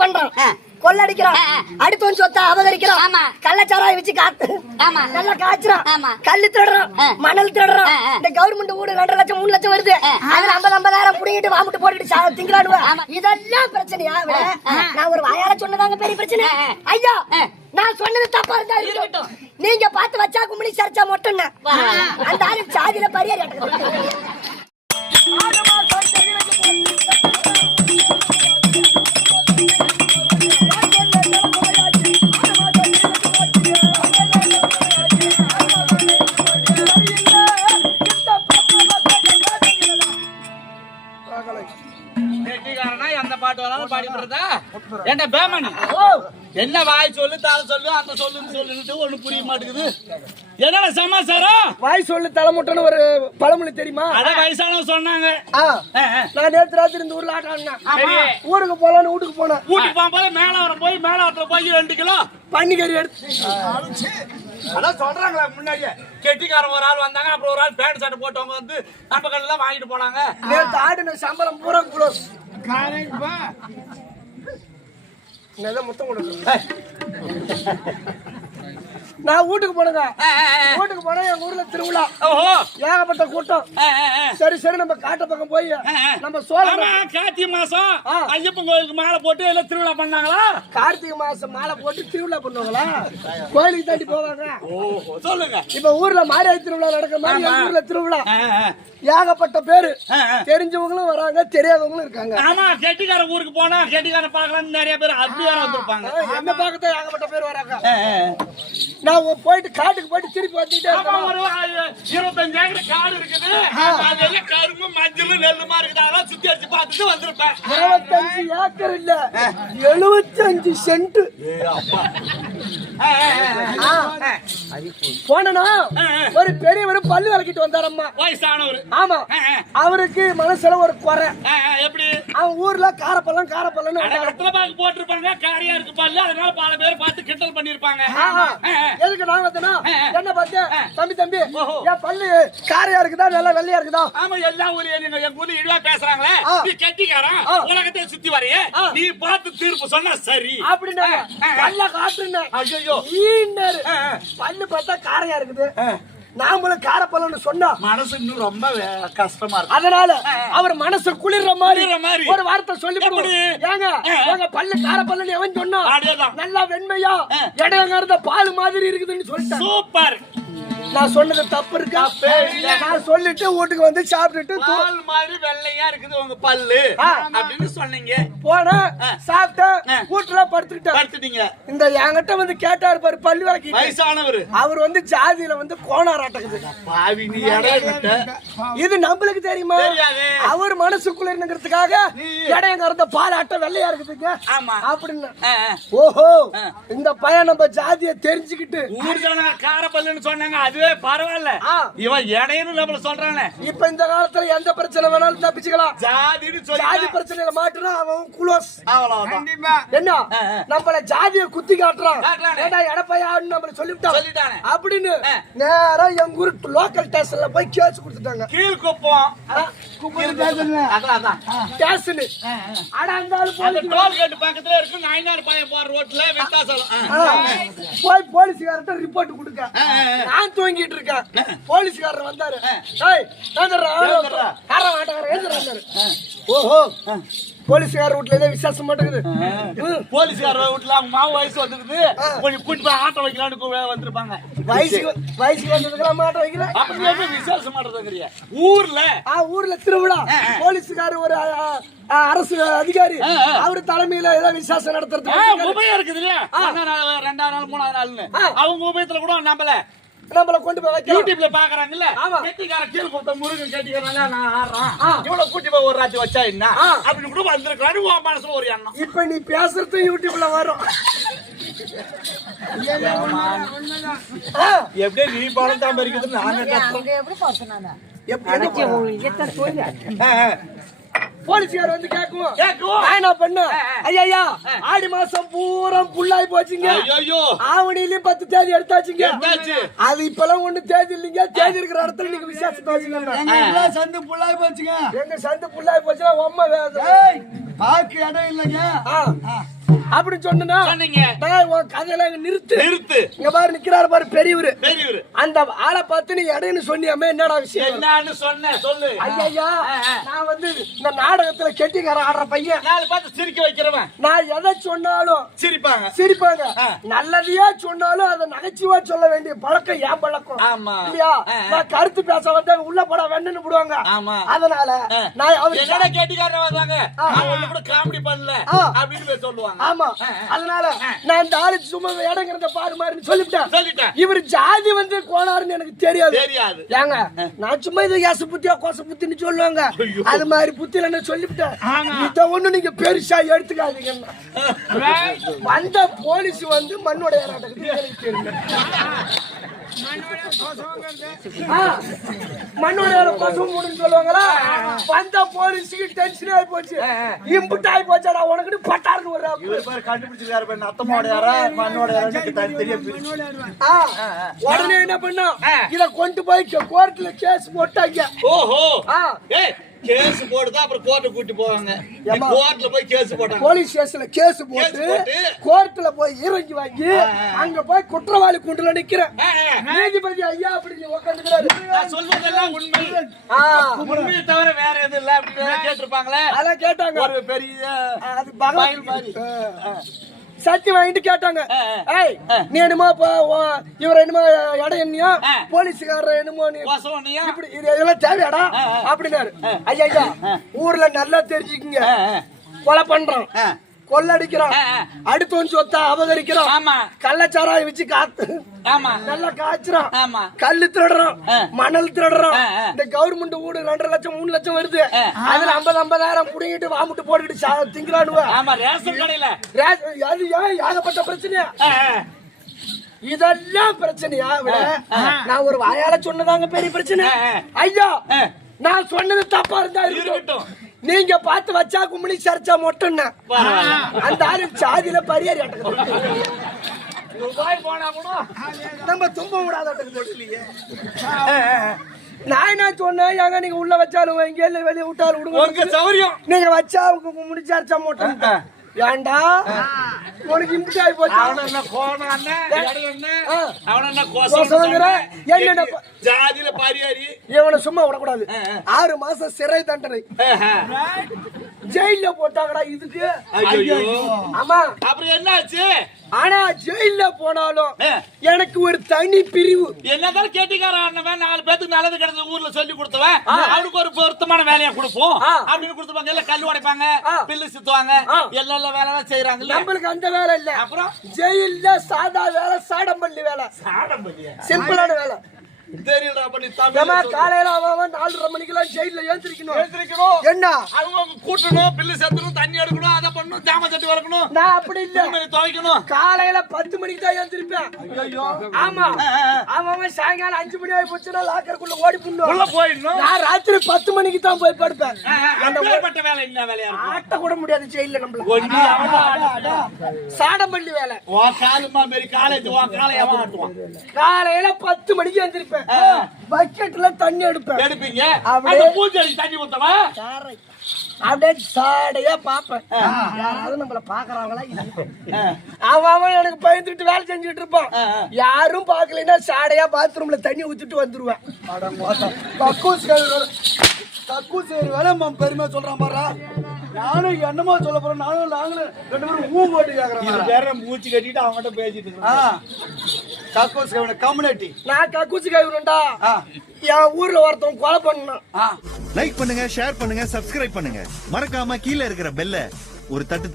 பண்றோம். கொள்ளடிக்கிறோம். அடுத்தவன் சொத்தை அபகரிக்கிறோம் ஆமா. கள்ளச்சாராய வச்சு காத்து ஆமா. நல்லா காய்ச்சுறோம் ஆமா. கல்லு திருடுறோம். மணல் திருடுறோம். இந்த கவர்மெண்ட் வீடு ரெண்டரை லட்சம் மூணு லட்சம் வருது அதுல ஐம்பது ஐம்பதாயிரம் புடிங்கிட்டு வாமிட்டு போட்டுட்டு திங்களாடுவேன். இதெல்லாம் பிரச்சனையா நான் ஒரு வாயால சொன்னதாங்க பெரிய பிரச்சனை. ஐயா. நான் சொன்னது தப்பா இருந்தா இருக்கட்டும் நீங்க பார்த்து வச்சா கும்பிடி சரிச்சா மட்டும் அந்த ஆளு சாதியில பரியாரி என்ன வாய் சொல்லு தாள சொல்லு அந்த சொல்லுன்னு சொல்லுன்னுட்டு ஒண்ணு புரிய மாட்டேங்குது. என்னடா சமாச்சாரம்? வாய் சொல்லு தலைமுட்டன்னு ஒரு பழமொழி தெரியுமா? அத வயசானவங்க சொன்னாங்க. நான் நேத்து ராத்திரி இந்த ஊர்ல ஆட்டம் ஆடினேன். ஊருக்கு போலான்னு வீட்டுக்கு போனேன். வீட்டுக்கு போகும்போது மேலவரம் போய் மேலவரத்துல போய் ரெண்டு கிலோ பன்னிக்கறி எடுத்து. அதான் சொல்றாங்களா முன்னாடியே. கெட்டிக்காரன் ஒரு ஆள் வந்தாங்க அப்புறம் ஒரு ஆள் பேண்ட் சட்டை போட்டவங்க வந்து நம்ம கடையில வாங்கிட்டு போனாங்க. நேத்து ஆடின சம்பளம் பூரா குளோஸ். என்னதான் முத்தம் கொடுக்கணும். நான் வீட்டுக்கு போனேங்க. வீட்டுக்கு போனா எங்க ஊர்ல திருவிழா ஏகப்பட்ட கூட்டம். சரி சரி நம்ம காட்டு பக்கம் போய். நம்ம சோழ கார்த்திகை மாசம். ஐயப்பன் கோயிலுக்கு மாலை போட்டு எல்லாம் திருவிழா பண்ணாங்களா கார்த்திகை மாசம் மாலை போட்டு திருவிழா பண்ணுவாங்களா கோயிலுக்கு தாண்டி போவாங்க சொல்லுங்க இப்ப ஊர்ல மாரியாய் திருவிழா நடக்கிற மாதிரி ஊர்ல திருவிழா. ஏகப்பட்ட பேரு. தெரிஞ்சவங்களும் வராங்க தெரியாதவங்களும் இருக்காங்க ஆமா கெட்டிக்கார ஊருக்கு போனா கெட்டிக்கார பார்க்கலாம்னு நிறைய பேர் அப்படி வேற வந்திருப்பாங்க ஆ, என்ன பார்க்கத்தான் ஏகப்பட்ட பேர் வராங்க. நான் போயிட்டு காட்டுக்கு போயிட்டு திருப்பி வந்துட்டே ஆமா, இருக்கேன் ஒரு ஆ, இருபத்தஞ்சு ஏக்கர் காடு இருக்குது. அதெல்லாம் கரும்பு மஞ்சள் நெல்லுமா இருக்குது. அதெல்லாம் சுத்தி அடிச்சு பார்த்துட்டு வந்திருப்பேன். இருபத்தஞ்சு ஏக்கர் இல்ல. எழுபத்தஞ்சு சென்ட். போனா ஒரு பெரியவர் பல்லு விளக்கிட்டு வந்தாரம்மா. வயசானவர். ஆமா. அவருக்கு மனசுல ஒரு குறை. எப்படி? அவன் ஊர்ல காரப்பள்ளம் காரப்பள்ளம்னு அட, வெத்தலை பாக்கு போட்டிருப்பாங்க காரியா இருக்கு பால்ல அதனால பல பேர் பார்த்து கிண்டல் பண்ணிருப்பாங்க. எதுக்கு நான் வந்தேனா? என்ன பார்த்தேன். தம்பி தம்பி. என் பல்லு காரையா இருக்குதா நல்லா வெள்ளையா இருக்குதா? ஆமா எல்லா ஊர்லயும் நீங்க எங்க ஊர்ல இழிவா பேசுறாங்களே. நீ கெட்டிக்காரன். உலகத்தை சுத்தி வரையே. நீ பார்த்து தீர்ப்பு சொன்னா சரி. அப்படின்னா. பல்ல காட்டுன்னு ஐயோ ஈன்னாரு. பல்லு பார்த்தா காரையா இருக்குது நாமளும் காரப்பழம்னு சொன்னா மனசு இன்னும் ரொம்ப கஷ்டமா இருக்கு அதனால. அவர் மனசு குளிர்ற மாதிரி. ஒரு வார்த்தை சொல்லி? ஏங்க ஆ. உங்க பல்லு காரப்பல்லு எவன் சொன்னா. நல்லா வெண்மையா. இடையங்க இருந்த பால் மாதிரி இருக்குதுன்னு சொல்லிட்டேன் சூப்பர் நான் சொன்னது தப்பு இருக்கா. நான் சொல்லிட்டு வீட்டுக்கு வந்து சாப்பிட்டுட்டு தூ- பால் மாதிரி வெள்ளையா இருக்குது உங்க பல்லு. அப்படின்னு சொன்னீங்க போனேன் ஆ. சாப்பிட்டேன். வீட்டுல படுத்துக்கிட்டேன் படுத்துட்டீங்க இந்த என்கிட்ட வந்து கேட்டாரு பாரு பல்லு விளக்கி வயசானவர் அவர் வந்து ஜாதியில வந்து கோணாராட்டக்குது பாவி நீ. இது நம்மளுக்கு தெரியுமா. அவர் மனசுக்குள்ள இருந்துங்கிறதுக்காக இடையங்க இருந்த பால் ஆட்டம் வெள்ளையா இருக்குதுங்க ஆமா அப்படின்னு. ஓஹோ. இந்த பையன் நம்ம ஜாதிய தெரிஞ்சுக்கிட்டு ஊர் காரப்பல்லுன்னு சொன்னாங்க அதுவே பரவாயில்ல. ஆ. இவன் இடையன்னு நம்மள சொல்றானே. இப்ப இந்த காலத்துல எந்த பிரச்சனை வேணாலும் தப்பிச்சுக்கலாம். ஜாதின்னு ஜாதி சொல்லி பிரச்சனையில மாட்டுனா அவன் குளோஸ் அவ்வளவுதான். என்ன. நம்மள ஜாதிய குத்தி காட்டுறான். ஏடா எடப்பையான்னு நம்மள சொல்லிவிட்டான். சொல்லிட்டானே. அப்படின்னு ஆ. நேரா எங்க ஊரு லோக்கல் ஸ்டேஷன்ல போய் கேஸ் கொடுத்துட்டாங்க. கீழ்குப்பம். அதான் அதான். ஸ்டேஷன் ஆனா அந்த ஆளு டோல் கேட் பக்கத்துல இருக்கு. நாயனார் பாளையம் போற ரோட்ல வித்தாசலம். போய் போலீஸ்கார்ட்ட ரிப்போர்ட் கொடுக்க. நான் தூங்கிட்டு இருக்கேன் போலீஸ்காரர் வந்தாரு. ஓஹோ. போலீஸ்கார வீட்ல ஏதோ விசேஷம் மாட்டேங்குது. போலீஸ்கார வீட்டுல அவங்க மாவு வயசு வந்துருக்குது கொஞ்சம் கூட்டி போய் ஆட்டோ வைக்கலாம்னு வந்திருப்பாங்க. வயசுக்கு வயசுக்கு வந்ததுக்கெல்லாம் மாட்ட வைக்கிறேன் அப்படி எப்படி விசேஷம் பண்றதுங்கிறிய ஊர்ல. ஆ ஊர்ல திருவிழா. போலீஸ்கார ஒரு அரசு அதிகாரி. அவர் தலைமையில ஏதோ விசேஷம் நடத்துறது உபயம் இருக்குது இல்லையா? ரெண்டாவது நாள் மூணாவது நாள்னு. அவங்க உபயத்துல கூட நம்மள நம்மள கொண்டு போய் வைக்கலாம். யூடியூப்ல பாக்குறாங்கல்ல? ஆமா. கெட்டிக்கார கீழ் கொடுத்த முருகன் கெட்டிக்காரனால நான் ஆடுறான். இவ்வளவு கூட்டி போய் ஒரு ராத்தி வச்சா என்ன. அப்படின்னு கூட வந்திருக்காரு உன் மனசுல ஒரு எண்ணம். இப்ப நீ பேசுறது யூடியூப்ல வரும். எப்படியே நீ பணம் தான் பறிக்கிறது கத்துறோம் எப்படி. போலீஸ்கார் வந்து கேக்குவோம் கேக்குவோம். நான் என்ன பண்ண. ஐயா ஆடி மாசம் பூரா புல்லாய் போச்சுங்க. ஐயோ ஆவணிலையும் பத்து தேதி எடுத்தாச்சுங்க. எடுத்தாச்சு. அது இப்பெல்லாம் ஒண்ணு தேதி இல்லைங்க. தேதி இருக்கிற இடத்துல நீங்க விசேஷத்தை வச்சுக்கணும் சந்து புள்ளாய் போச்சுங்க? எங்க சந்து புல்லாய் போச்சுன்னா ஏய் பாக்கு இடம் இல்லைங்க. ஆ. அப்படி சொன்னா சொன்னீங்க. உன் கதையெல்லாம் நிறுத்து. நிறுத்து. இங்க பாரு நிக்கிறாரு பாரு பெரியவரு. பெரியவர். அந்த ஆளை பார்த்து நீ இடைன்னு சொன்னியாமே என்னடா விஷயம்? என்னன்னு சொன்னேன் சொல்லு. ஐயா நான் வந்து இந்த நாடகத்துல கெட்டிக்கார ஆடுற பையன். நாலு பார்த்து சிரிக்க வைக்கிறவன். நான் எதை சொன்னாலும் சிரிப்பாங்க. சிரிப்பாங்க. நல்லதையா சொன்னாலும் அதை நகைச்சுவா சொல்ல வேண்டிய பழக்கம் ஏன் பழக்கம். ஆமா. இல்லையா. நான் கருத்து பேச வந்தா உள்ள போட வேணும்னு விடுவாங்க ஆமா. அதனால. நான் அவர் என்னடா கேட்டிக்காரன் வந்தாங்க கூட காமெடி பண்ணல. அப்படின்னு சொல்லுவாங்க. ஆமா. அதனால நான் ஆளு சும்மா இடங்கிறத பாரு மாதிரி சொல்லிவிட்டேன். சொல்லிட்டேன். இவர் ஜாதி வந்து கோளாறுன்னு எனக்கு தெரியாது. தெரியாது. ஏங்க நான் சும்மா இது யாச புத்தியா கோச புத்தின்னு சொல்லுவாங்க. அது மாதிரி புத்தியில நான் சொல்லிவிட்டேன். இத ஒண்ணு நீங்க பெருசா எடுத்துக்காதீங்க. வந்த போலீஸ் வந்து மண்ணுடைய மண்ணுடைய பசங்க முடின்னு சொல்லுவாங்களா? வந்த போலீஸுக்கு டென்ஷன் ஆகி போச்சு. இம்புட் ஆகி போச்சாடா உனக்கு பட்டாருன்னு ஒரு பேர் கண்டுபிடிச்சிருக்காரு பாரு, அத்தம்மாவோட யாரா? மண்ணோட தனி தெரியும் உடனே என்ன பண்ணோம். இத கொண்டு போய் கோர்ட்ல கேஸ் போட்டாங்க. ஓஹோ. ஏய் கேஸ் போட்டுதான் அப்புறம் கோர்ட்டு கூட்டி போவாங்க? கோர்ட்ல போய் கேஸ் போட்டாங்க. போலீஸ் ஸ்டேஷன்ல கேஸ் போட்டு போட்டு. கோர்ட்ல போய் இறங்கி வாங்கி அங்க போய் குற்றவாளி குண்டுல நிக்கிறேன். நீதிபதி ஐயா அப்படி உட்காந்துக்கிறாரு நான் சொல்வதெல்லாம் உண்மை. உண்மையை தவிர வேற எதுவும் இல்ல அப்படின்னு கேட்டிருப்பாங்களே? அதெல்லாம் கேட்டாங்க. ஒரு பெரிய அது மாதிரி. சத்தி வாங்கிட்டு கேட்டாங்க. ஏய் நீ என்னமோ இவர் என்னமோ இடம் என்னையோ. போலீஸ்காரர் என்னமோ நீ இப்படி இது இதெல்லாம் தேவையாடா. அப்படின்னாரு ஐயா ஐயா ஊர்ல நல்லா தெரிஞ்சுக்குங்க. கொலை பண்றோம். கொள்ளடிக்கிறோம். அடுத்தவன் சொத்தை அபகரிக்கிறோம். ஆமா. கள்ளச்சாராய வச்சு காத்து ஆமா. நல்லா காய்ச்சுறோம். ஆமா. கல்லு திருடுறோம். மணல் திருடுறோம். இந்த கவர்மெண்ட் வீடு ரெண்டரை லட்சம் மூணு லட்சம் வருது. அதுல ஐம்பது ஐம்பதாயிரம் புடிங்கிட்டு வாமிட்டு போட்டுக்கிட்டு திங்கலாடுவ ஆமா ரேஷன் கடையில. அது ஏன் ஏகப்பட்ட பிரச்சனையா. இதெல்லாம் பிரச்சனையா விட நான் ஒரு வாயால சொன்னதாங்க பெரிய பிரச்சனை. ஐயா. நான் சொன்னது தப்பா இருந்தா இருக்கட்டும். நீங்க பார்த்து வச்சா கும்பலி சரிச்சா பரவாயில்ல. அந்த ஆளு சாதியில பரியாரி நம்ம தும்ப விடாத நான் என்ன சொன்னேன்? ஏங்க நீங்க உள்ள வச்சாலும் எங்க வெளியே விட்டாலும் விடுங்க சௌரியம். நீங்க வச்சா முடிச்சாரிச்சா மட்டும் ஏன்டா உனக்கு இம்புட்டி ஆகி போச்சு. அவன என்ன கோணம் என்ன என்ன. அவன என்ன. என்னென்ன ப- ஜாதியில பாரியாரி. இவனை சும்மா விடக்கூடாது. ஆறு மாசம் சிறை தண்டனை. ஜெயில போட்டாங்கடா இதுக்கு. ஆமா. அப்புறம் என்னாச்சு? ஆனா ஜெயில போனாலும். எனக்கு ஒரு தனி பிரிவு. என்னதான் கேட்டிக்கார ஆனவன் நாலு பேத்துக்கு நல்லது கிடைச்ச ஊர்ல சொல்லி கொடுத்தவன் அவனுக்கு ஒரு பொருத்தமான வேலையை கொடுப்போம். அப்படின்னு கொடுத்துப்பாங்க எல்லாம் கல் உடைப்பாங்க. பில்லு சுத்துவாங்க. எல்லா எல்லா வேலை செய்யறாங்கல்ல நம்மளுக்கு அந்த வேலை இல்ல. அப்புறம்? ஜெயில்ல சாதா வேலை சாடம்பள்ளி வேலை. சிம்பிளான வேலை. தெரியல பண்ணி தமிழ் காலையில அவன் நாலரை மணிக்கெல்லாம் ஜெயில ஏந்திரிக்கணும். எழுந்திருக்கணும் என்ன? அவங்க கூட்டணும் பில்லு செத்தணும் தண்ணி எடுக்கணும் அதை பண்ணணும் ஜாம தட்டி நான் அப்படி இல்ல. துவைக்கணும். காலையில பத்து மணிக்கு தான் ஏந்திருப்பேன். ஆமா. அவன் சாயங்காலம் அஞ்சு மணி ஆகி போச்சுன்னா லாக்கருக்குள்ள ஓடி உள்ள பண்ணுவான் போயிடணும். நான் ராத்திரி பத்து மணிக்கு தான் போய் படுப்பேன். அப்பேற்பட்ட வேலை என்ன வேலையா ஆட்ட கூட முடியாது ஜெயில நம்மள. சாடம்பள்ளி வேலை. உன் காலுமா மாரி காலேஜ் உன் காலை எவன் ஆட்டுவான். காலையில பத்து மணிக்கு பக்கெட்ல தண்ணி எடுப்பேன். எடுப்பீங்க? அப்படியே- தண்ணி ஊத்தவா. அப்படியே சாடையா பாப்பேன் யாராவது நம்மள பாக்குறாங்களா? அவன் அவன் எனக்கு பயந்துட்டு வேலை செஞ்சுட்டு இருப்பான். யாரும் பாக்கலைன்னா சாடையா பாத்ரூம்ல தண்ணி ஊத்திட்டு வந்துருவேன். கக்கூஸ் கக்கூஸ் வேலை பெருமையா சொல்றான் பாரா நானும் என்னமோ சொல்ல போறேன். நானும் நாங்களும் ரெண்டு பேரும் ஊ போட்டு கேக்குறேன் வேற மூச்சு கட்டிட்டு அவன்கிட்ட பேசிட்டு ஆ. கக்கூஸ் கழுவுற கம்யூனிட்டி நான் கக்கூச்சு கைவிடா என் ஊர்ல ஒருத்தன் கொலை பண்ணான் லைக் பண்ணுங்க ஷேர் பண்ணுங்க சப்ஸ்கிரைப் பண்ணுங்க. மறக்காம கீழே இருக்கிற பெல்ல ஒரு தட்டு